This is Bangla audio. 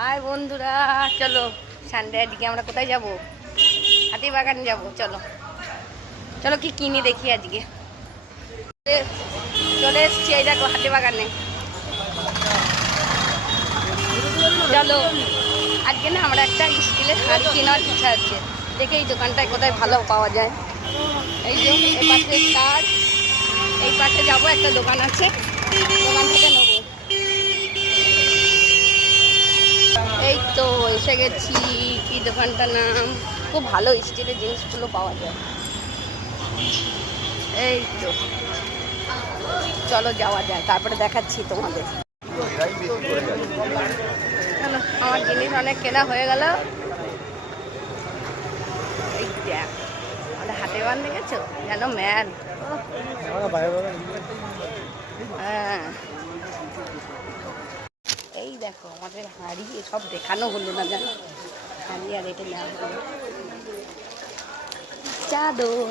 হাই বন্ধুরা, চলো সানডে আজকে আমরা কোথায় যাব? হাতিবাগান যাব। চলো চলো কি কিনি দেখি। আজকে চলে এসছি, এই দেখো হাতিবাগানে। চলো আজকে না আমরা একটা স্টিলের হাঁড়ি কেনার ইচ্ছা আছে। দেখে এই দোকানটায় কোথায় ভালো পাওয়া যায়। এই যে এই পাশে কার, এই পাশে যাবো, একটা দোকান আছে, দোকান থেকে নেবো। এই তো এসে গেছি। কি দোকানটার নাম? খুব ভালো স্টিলের জিনিসগুলো পাওয়া যায়। এই তো চলো যাওয়া যায়, তারপরে দেখাচ্ছি তোমাদের। আমার জিনিস অনেক কেনা হয়ে গেল। এই দেখ আমাদের হাতে বান দেখেছো, যেন ম্যান। হ্যাঁ এই দেখো আমাদের হাঁড়ি, এসব দেখানো হলো না জানো। হাঁড়ি আর এটা নেওয়া হলো। চাদর